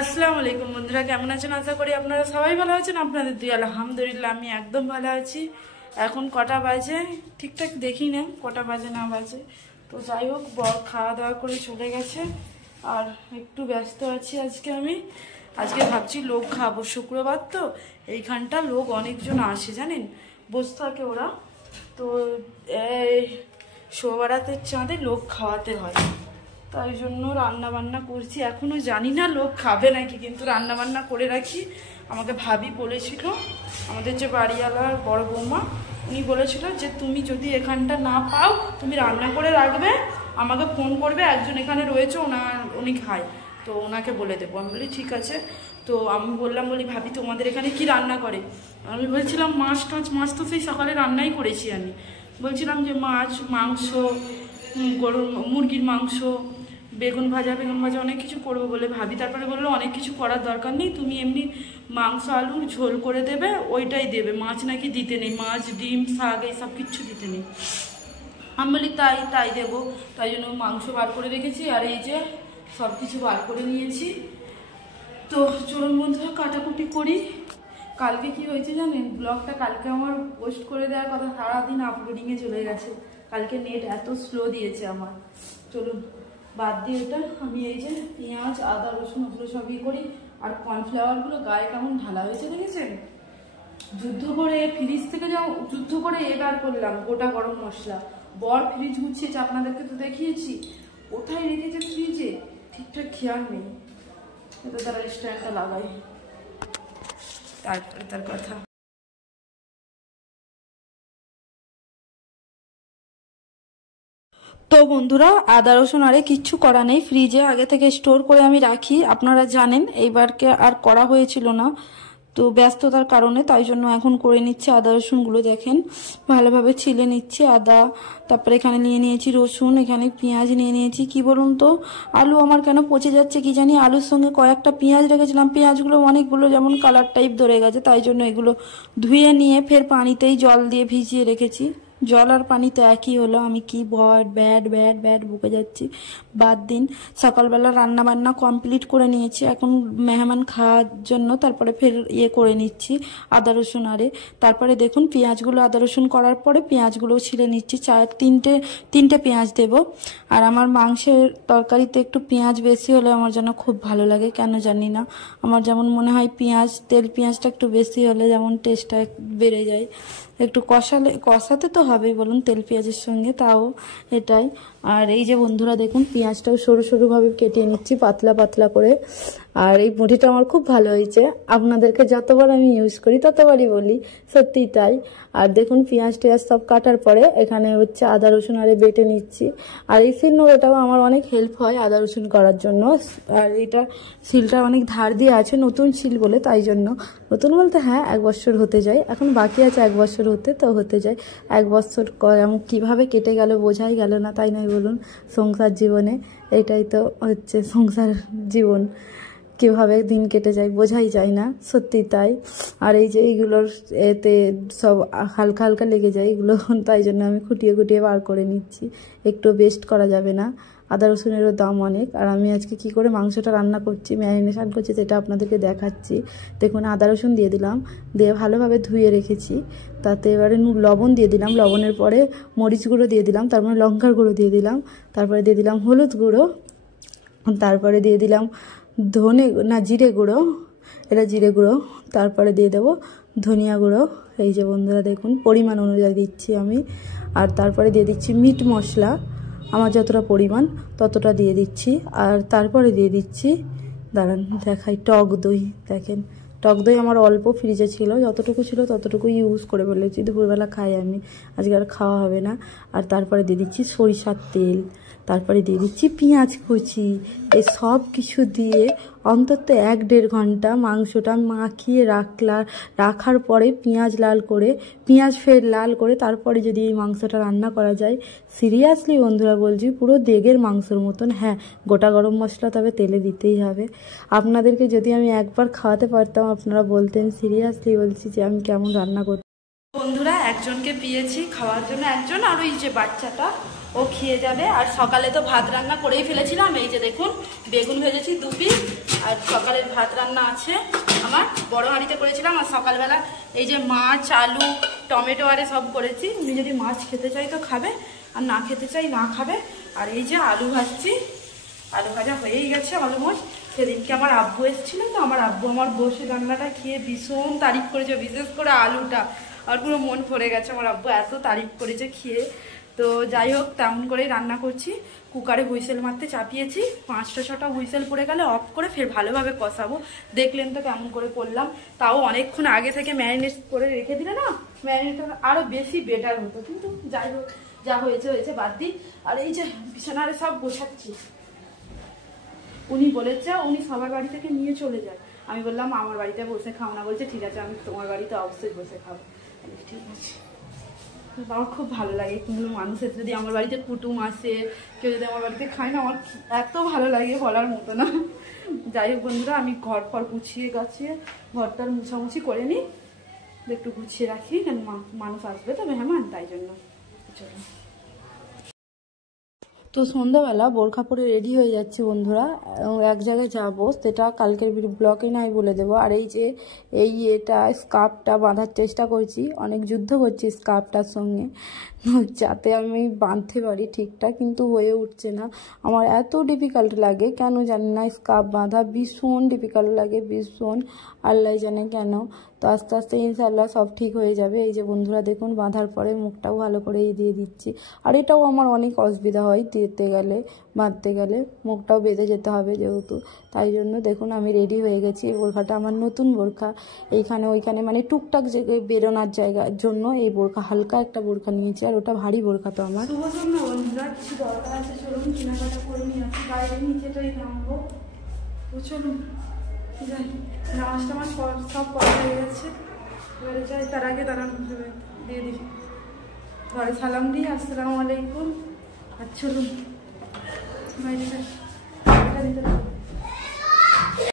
আসসালামু আলাইকুম বন্ধুরা, কেমন আছেন? আশা করি আপনারা সবাই ভালো আছেন। আপনাদের দুই আলহামদুলিল্লাহ আমি একদম ভালো আছি। এখন কটা বাজে ঠিকঠাক দেখি না, কটা বাজে না বাজে। তো যাই হোক, বর খাওয়া দাওয়া করে চলে গেছে আর একটু ব্যস্ত আছি আজকে ভাবছি লোক খাবো, শুক্রবার তো এইখানটা লোক অনেকজন আসে জানেন, বসে থাকে ওরা। তো এই শোবারাতের চাঁদে লোক খাওয়াতে হয়, তাই জন্য রান্না বান্না করছি। এখনো জানি না লোক খাবে নাকি, কিন্তু রান্না বান্না করে রাখি। আমাকে ভাবি বলেছিল, আমাদের যে বাড়িওয়ালার বড় বৌমা, উনি বলেছিল যে তুমি যদি এখানটা না পাও তুমি রান্না করে রাখবে, আমাকে ফোন করবে, একজন এখানে রয়েছে উনি খায়, তো ওনাকে বলে দেবো। আমি বলি ঠিক আছে। তো আমি বলি ভাবি তোমাদের এখানে কি রান্না করে? আমি বলছিলাম মাছ তো সেই সকালে রান্নাই করেছি। আমি বলছিলাম যে মাছ, মাংস, গরুর মুরগির মাংস, বেগুন ভাজা অনেক কিছু করবো বলে ভাবি। তারপরে বললো অনেক কিছু করার দরকার নেই, তুমি এমনি মাংস আলুর ঝোল করে দেবে, ওইটাই দেবে, মাছ নাকি দিতে নেই, মাছ ডিম শাক এইসব কিচ্ছু দিতে নেই। আমি বলি তাই দেবো। তাই জন্য মাংস বার করে রেখেছি আর এই যে সব কিছু বার করে নিয়েছি। তো চলুন বন্ধুরা কাটাকুটি করি। কালকে কি হয়েছে জানেন, ব্লগটা কালকে আমার পোস্ট করে দেওয়ার কথা, সারাদিন আপলোডিংয়ে চলে গেছে। কালকে নেট এত স্লো দিয়েছে আমার। চলুন বাদ দিয়ে ওটা, আমি এই যে পেঁয়াজ আদা রসুন ওগুলো সবই করি। আর কর্নফ্লাওয়ারগুলো গায়ে কেমন ঢালা হয়েছে দেখেছেন? যুদ্ধ করে ফ্রিজ থেকে যুদ্ধ করে এবার করলাম গোটা গরম মশলা। বর ফ্রিজ গুছিয়েছে, আপনাদেরকে তো দেখিয়েছি, কোথায় রেখেছে ফ্রিজে ঠিকঠাক খেয়াল নেই। এটা তারা স্ট্যান্ডটা লাগাই, তারপরে তার কথা। তো বন্ধুরা আদা রসুন আরে কিচ্ছু করা নেই, ফ্রিজে আগে থেকে স্টোর করে আমি রাখি, আপনারা জানেন। এইবারকে আর করা হয়েছিল না, তো ব্যস্ততার কারণে, তাই জন্য এখন করে নিচ্ছি। আদা রসুনগুলো দেখেন ভালোভাবে ছিলে নিচ্ছি। আদা, তারপরে এখানে নিয়ে নিয়েছি রসুন, এখানে পেঁয়াজ নিয়ে নিয়েছি। কি বলুন তো, আলু আমার কেন পচে যাচ্ছে কি জানি, আলুর সঙ্গে কয়েকটা পেঁয়াজ রেখেছিলাম, পেঁয়াজগুলো অনেকগুলো যেমন কালার টাইপ ধরে গেছে, তাই জন্য এগুলো ধুয়ে নিয়ে ফের পানিতেই জল দিয়ে ভিজিয়ে রেখেছি। জল আর পানি তো একই হলো, আমি কি ব্যাড বুকে যাচ্ছি। বাদ দিন, সকালবেলা রান্না বান্না কমপ্লিট করে নিয়েছি, এখন মেহমান খাওয়ার জন্য তারপরে ফের করে নিচ্ছি আদা রসুন আরে। তারপরে দেখুন পেঁয়াজগুলো আদা রসুন করার পরে পেঁয়াজগুলোও ছিলে নিচ্ছি। তিনটে পেঁয়াজ দেব। আর আমার মাংসের তরকারিতে একটু পেঁয়াজ বেশি হলে আমার যেন খুব ভালো লাগে, কেন জানি না। আমার যেমন মনে হয় পেঁয়াজটা একটু বেশি হলে যেমন টেস্টটা বেড়ে যায়। একটু কষাতে তো হবেই বলুন তেল পেঁয়াজের সঙ্গে, তাও এটাই। আর এই যে বন্ধুরা দেখুন পেঁয়াজটাও সরু সরুভাবে কেটে নিচ্ছি, পাতলা পাতলা করে। আর এই মুঠিটা আমার খুব ভালো হয়েছে, আপনাদেরকে যতবার আমি ইউজ করি ততবারই বলি, সত্যি তাই। আর দেখুন পেঁয়াজ টেয়াজ সব কাটার পরে এখানে হচ্ছে আদা রসুন আরে বেটে নিচ্ছি। আর এই শিলনোড়াটাও আমার অনেক হেল্প হয় আদা রসুন করার জন্য। আর এটা শিলটা অনেক ধার দিয়ে আছে, নতুন শিল বলে, তাই জন্য। নতুন বলতে হ্যাঁ 1 বছর হতে যায়, এখন বাকি আছে 1 বছর হতে, তো হতে যায় 1 বছর। কিভাবে কেটে গেল বোঝাই গেল না, তাই নয় বলুন? সংসার জীবনে এটাই তো হচ্ছে সংসার জীবন, কিভাবে দিন কেটে যায় বোঝাই যায় না, সত্যি তাই। আর এই যে এইগুলোর এতে সব হালকা হালকা লেগে যায় এগুলো, তাই জন্য আমি খুঁটিয়ে বার করে নিচ্ছি, একটু ওয়েস্ট করা যাবে না। আদা রসুনেরও দাম অনেক। আর আমি আজকে কি করে মাংসটা রান্না করছি, ম্যারিনেশন করছি, সেটা আপনাদেরকে দেখাচ্ছি। দেখুন আদা রসুন দিয়ে দিলাম, দিয়ে ভালোভাবে ধুয়ে রেখেছি। তাতে এবারে লবণ দিয়ে দিলাম, লবণের পরে মরিচ গুঁড়ো দিয়ে দিলাম, তারপরে লঙ্কার গুঁড়ো দিয়ে দিলাম, তারপরে দিয়ে দিলাম হলুদ গুঁড়ো, তারপরে দিয়ে দিলাম জিরে গুঁড়ো, এটা জিরে গুঁড়ো, তারপরে দিয়ে দেবো ধনিয়া গুঁড়ো। এই যে বন্ধুরা দেখুন পরিমাণ অনুযায়ী দিচ্ছি আমি। আর তারপরে দিয়ে দিচ্ছি মিট মশলা, আমার যতটা পরিমাণ ততটা দিয়ে দিচ্ছি। আর তারপরে দিয়ে দিচ্ছি, দাঁড়ান দেখাই, টক দই। দেখেন টক দই আমার অল্প ফ্রিজে ছিল, যতটুকু ছিল ততটুকু ইউজ করে ফেলেছি, দুপুরবেলা খাই আমি, আজকে আর খাওয়া হবে না। আর তারপরে দিয়ে দিচ্ছি সরিষার তেল, তারপরে দিয়ে দিচ্ছি পেঁয়াজ কুচি। এই সব কিছু দিয়ে অন্তত 1-1.5 ঘন্টা মাংসটা মাখিয়ে রাখার পরে পেঁয়াজ ফের লাল করে তারপরে যদি এই মাংসটা রান্না করা যায়, সিরিয়াসলি বন্ধুরা বলছি পুরো দেগের মাংসর মতন। হ্যাঁ গোটা গরম মশলা তবে তেলে দিতেই হবে। আপনাদেরকে যদি আমি একবার খাওয়াতে পারতাম আপনারা বলতেন, সিরিয়াসলি বলছি, যে আমি কেমন রান্না করতাম। বন্ধুরা একজনকে পেয়েছি খাওয়ার জন্য, একজন, আর ওই যে বাচ্চাটা, ও খেয়ে যাবে। আর সকালে তো ভাত রান্না করেই ফেলেছিলাম, এই যে দেখুন বেগুন ভেজেছি 2 পিস, আর সকালের ভাত রান্না আছে আমার, বড় হাঁড়িতে করেছিলাম। আর সকালবেলা এই যে মাছ, আলু, টমেটো আরে সব করেছি। উনি যদি মাছ খেতে চাই তো খাবে, আর না খেতে চাই না খাবে। আর এই যে আলু ভাজছি, আলু ভাজা হয়েই গেছে অলমোস্ট। সেদিনকে আমার আব্বু এসেছিল, তো আমার আব্বু আমার বসে রান্নাটা খেয়ে ভীষণ তারিফ করেছে, বিশেষ করে আলুটা। আর পুরো মন ভরে গেছে, আমার আব্বু এত তারিফ করেছে খেয়ে। তো যাই হোক, তেমন করেই রান্না করছি। কুকারে হুইসেল মারতে চাপিয়েছি, 5টা-6টা হুইসেল পড়ে গেলে অফ করে ফের ভালোভাবে কষাবো। দেখলেন তো কেমন করে করলাম, তাও অনেকক্ষণ আগে থেকে ম্যারিনেট করে রেখে দিলে না, ম্যারিনেট আরও বেশি বেটার হতো। কিন্তু যাই হোক, যা হয়েছে হয়েছে, বাদ দিই। আর এই যে বিছানারে সব গোছাচ্ছি, উনি বলেছে উনি সবার বাড়ি থেকে নিয়ে চলে যায়। আমি বললাম আমার বাড়িতে বসে খাও না, বলছে ঠিক আছে আমি তোমার বাড়িতে অবশ্যই বসে খাবো। ঠিক আছে, আমার খুব ভালো লাগে কোনো মানুষের যদি আমার বাড়িতে কুটুম আসে, কেউ যদি আমার বাড়িতে খায় না, আমার এত ভালো লাগে বলার মতো না। যাই হোক বন্ধুরা, আমি ঘর ফর গুছিয়ে গাছিয়ে ঘরটার মুছামুছি করে নিই, একটু গুছিয়ে রাখি, কেন মানুষ আসবে তো মেহমান, তাই জন্য। চলো, তো সন্ধ্যাবেলা বোরখা পরে রেডি হয়ে যাচ্ছি বন্ধুরা, এক জায়গায় যাবো, সেটা কালকের ব্লগে নাই বলে দেবো। আর এই যে এটা স্কার্ফটা বাঁধার চেষ্টা করছি, অনেক যুদ্ধ করছি স্কার্ফটার সঙ্গে যাতে আমি বাঁধতে পারি ঠিকঠাক, কিন্তু হয়ে উঠছে না। আমার এত ডিফিকাল্ট লাগে কেন জানি না, স্কার্ফ বাঁধা ভীষণ ডিফিকাল্ট লাগে, ভীষণ, আল্লাহ জানে কেন। তো আস্তে আস্তে ইনশাল্লাহ সব ঠিক হয়ে যাবে। এই যে বন্ধুরা দেখুন, বাঁধার পরে মুখটাও ভালো করে দিয়ে দিচ্ছি। আর এটাও আমার অনেক অসুবিধা হয় দিতে গেলে, বাঁধতে গেলে মুখটাও বেঁধে যেতে হবে যেহেতু, তাই জন্য দেখুন আমি রেডি হয়ে গেছি। এই বোরখাটা আমার নতুন বোরখা, এইখানে ওইখানে মানে টুকটাক জায়গায় বেরোনোর জায়গার জন্য এই বোরখা, হালকা একটা বোরখা নিয়েছি, আর ওটা ভারী বোরখা তো আমার। বন্ধুরা কিছু দরকার আছে, চলুন কেনাকাটা করে নিয়ে আসি, বাইরে নিচেটাই নামবো। তো চলুন যাই, নামাজ টামাজ সব পড়া হয়ে গেছে, এবারে যাই। তার আগে তারা দিয়ে দিই, ঘরে সালাম দিই, আসসালামু আলাইকুম। আর চলুন বাইরে যাই।